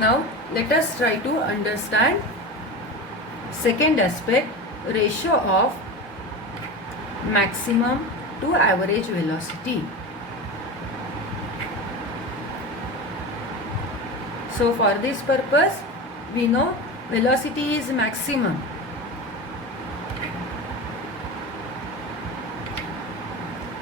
Now let us try to understand second aspect, ratio of maximum to average velocity. So for this purpose we know velocity is maximum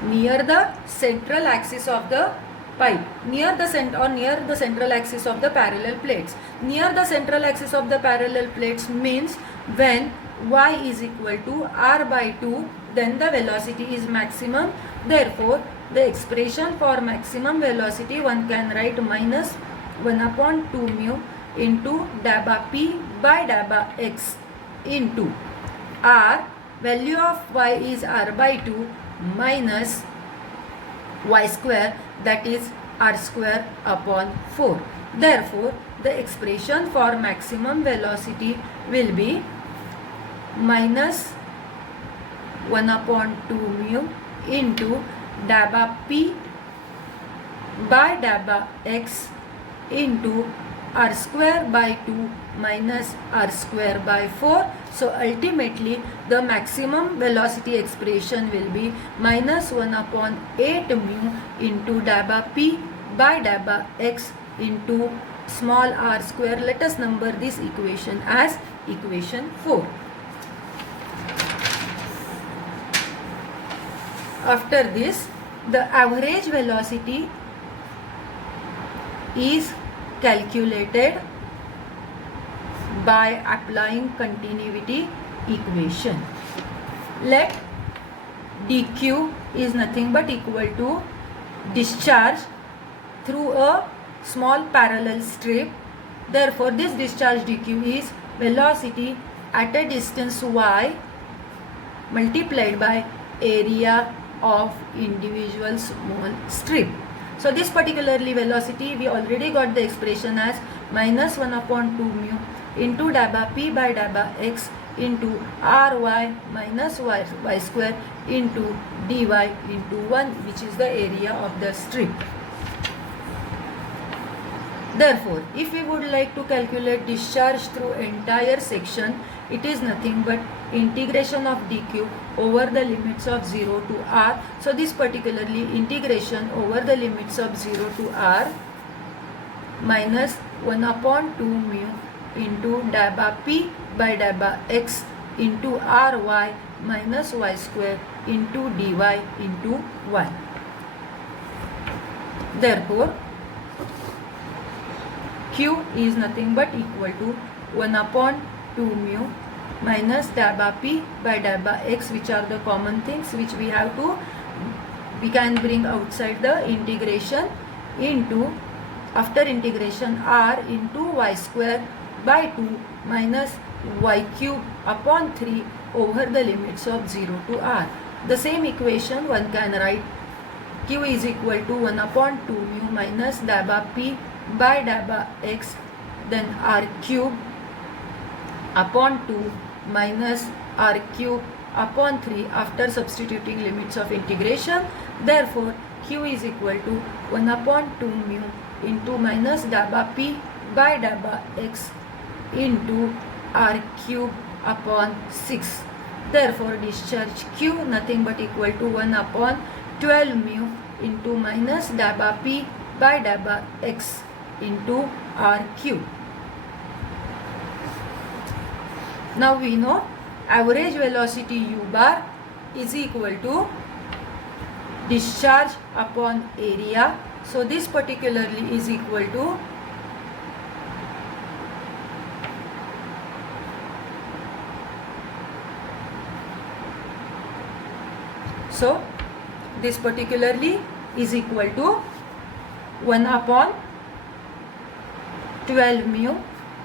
near the central axis of the pipe, near the central axis of the parallel plates. Near the central axis of the parallel plates means when y is equal to r by 2, then the velocity is maximum. Therefore the expression for maximum velocity one can write minus 1 upon 2 mu into dabba p by dabba x into r, value of y is r by 2 minus y square, that is r square upon 4. Therefore the expression for maximum velocity will be minus 1 upon 2 mu into dabba p by dabba x into r square by 2 minus r square by 4. So ultimately the maximum velocity expression will be minus 1 upon 8 mu into dabba p by dabba x into small r square. Let us number this equation as equation 4. After this, the average velocity is calculated by applying continuity equation. Let dq is nothing but equal to discharge through a small parallel strip. Therefore this discharge dq is velocity at a distance y multiplied by area of individual small strip. So this particularly velocity we already got the expression as minus 1 upon 2 mu into dabba p by dabba x into ry minus y square into dy into 1, which is the area of the strip. Therefore if we would like to calculate discharge through entire section, it is nothing but integration of dq over the limits of 0 to r. So this particularly integration over the limits of 0 to r minus 1 upon 2 mu into dabba p by dabba x into ry minus y square into dy into 1. Therefore q is nothing but equal to 1 upon 2 mu minus dabba p by dabba x, which are the common things which we can bring outside the integration, into after integration r into y square by 2 minus y cube upon 3 over the limits of 0 to r. The same equation one can write q is equal to 1 upon 2 mu minus dabba p by dabba x, then r cube upon 2 minus r cube upon 3 after substituting limits of integration. Therefore q is equal to 1 upon 2 mu into minus dabba p by dabba x into r cube upon 6. Therefore discharge q nothing but equal to 1 upon 12 mu into minus dabba p by dabba x into r cube. Now we know average velocity u bar is equal to discharge upon area. So this particularly is equal to this particularly is equal to 1 upon 12 mu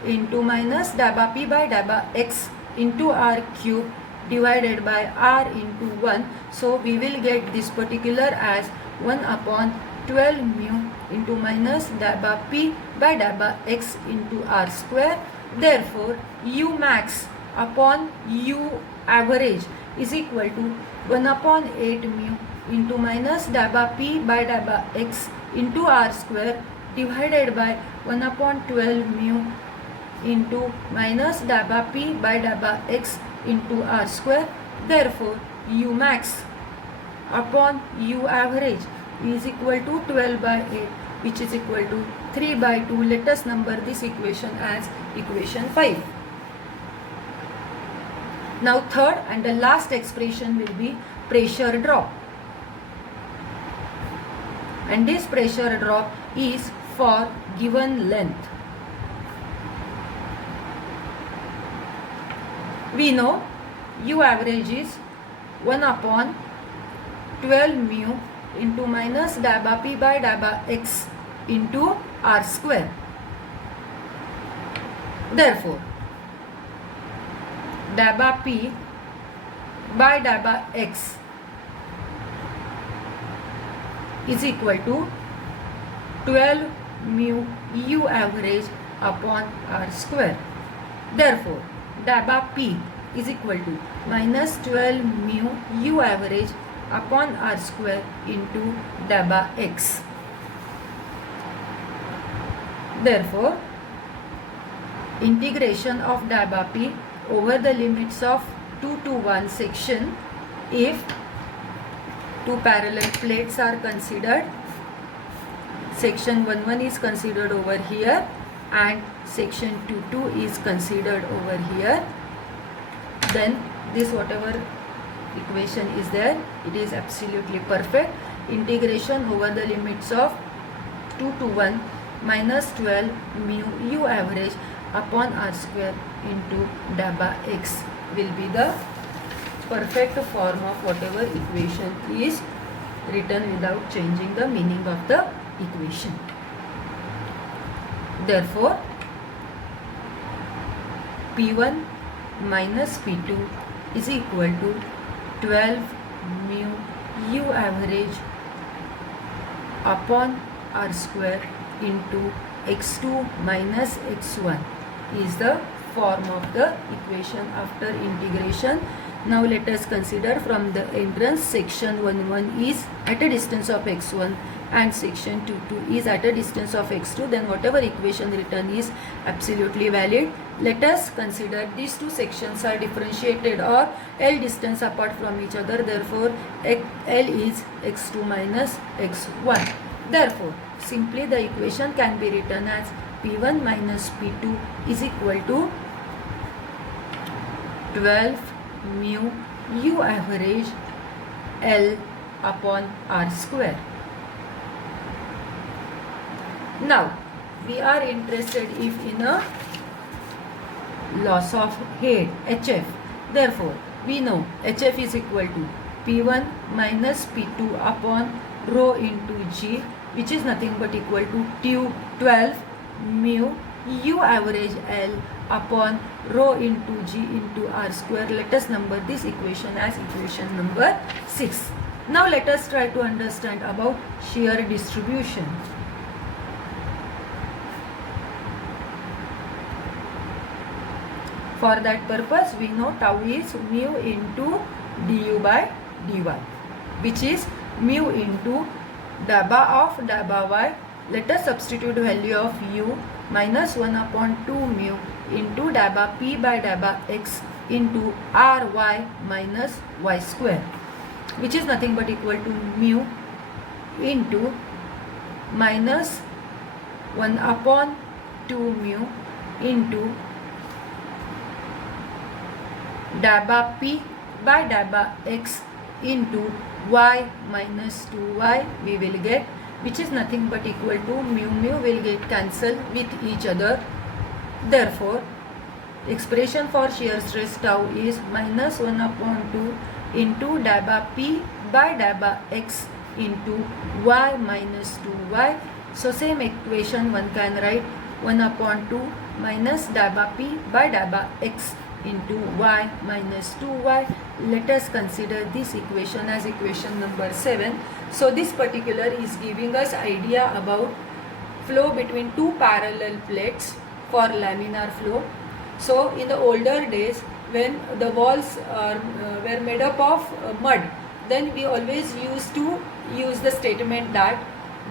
into minus dabba p by dabba x into r cube divided by r into 1. So we will get this particular as 1 upon 12 mu into minus dabba p by dabba x into r square. Therefore u max upon u average is equal to 1 upon 8 mu into minus dabba p by dabba x into r square divided by 1 upon 12 mu into minus dabba p by dabba x into r square. Therefore, u max upon u average is equal to 12 by 8, which is equal to 3 by 2. Let us number this equation as equation 5. Now third and the last expression will be pressure drop. And this pressure drop is for given length. We know U average is 1 upon 12 mu into minus dabba p by dabba x into r square. Therefore, dabba p by dabba x is equal to 12 mu u average upon r square. Therefore, dabba p is equal to minus 12 mu u average upon r square into dabba x. Therefore, integration of dabba p over the limits of 2 to 1 section, if two parallel plates are considered, section 1 is considered over here and section 2 is considered over here, then this whatever equation is there, it is absolutely perfect. Integration over the limits of 2 to 1 minus 12 mu u average upon r square into dabba x will be the perfect form of whatever equation is written without changing the meaning of the equation. Therefore, P1 minus P2 is equal to 12 mu u average upon r square into x2 minus x1 is the form of the equation after integration. Now let us consider from the entrance, section 1 is at a distance of x1 and section 2 is at a distance of x2, then whatever equation written is absolutely valid. Let us consider these two sections are differentiated or L distance apart from each other, therefore L is x2 minus x1. Therefore, simply the equation can be written as P1 minus P2 is equal to 12 mu u average L upon r square. Now, we are interested if in a loss of head, HF. Therefore, we know HF is equal to P1 minus P2 upon rho into G, which is nothing but equal to 12 mu u average L upon rho into G into r square. Let us number this equation as equation number 6. Now let us try to understand about shear distribution. For that purpose, we know tau is mu into du by dy, which is mu into dabba of dabba y. Let us substitute value of u minus 1 upon 2 mu into dabba p by dabba x into ry minus y square, which is nothing but equal to mu into minus 1 upon 2 mu into dabba p by dabba x into y minus 2y we will get, which is nothing but equal to mu will get cancelled with each other. Therefore, expression for shear stress tau is minus 1 upon 2 into dabba p by dabba x into y minus 2y. So same equation one can write 1 upon 2 minus dabba p by dabba x into y minus 2y. Let us consider this equation as equation number 7. So this particular is giving us idea about flow between two parallel plates for laminar flow. So in the older days, when the walls were made up of mud, then we always used to use the statement that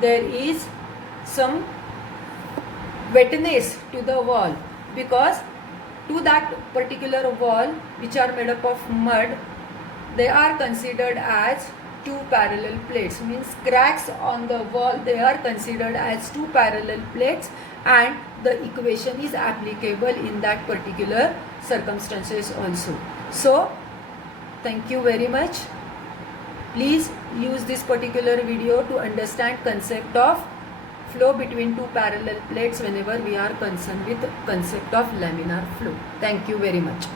there is some wetness to the wall, because to that particular wall which are made up of mud, they are considered as two parallel plates. Means cracks on the wall, they are considered as two parallel plates, and the equation is applicable in that particular circumstances also. So thank you very much. Please use this particular video to understand concept of flow between two parallel plates whenever we are concerned with concept of laminar flow. Thank you very much.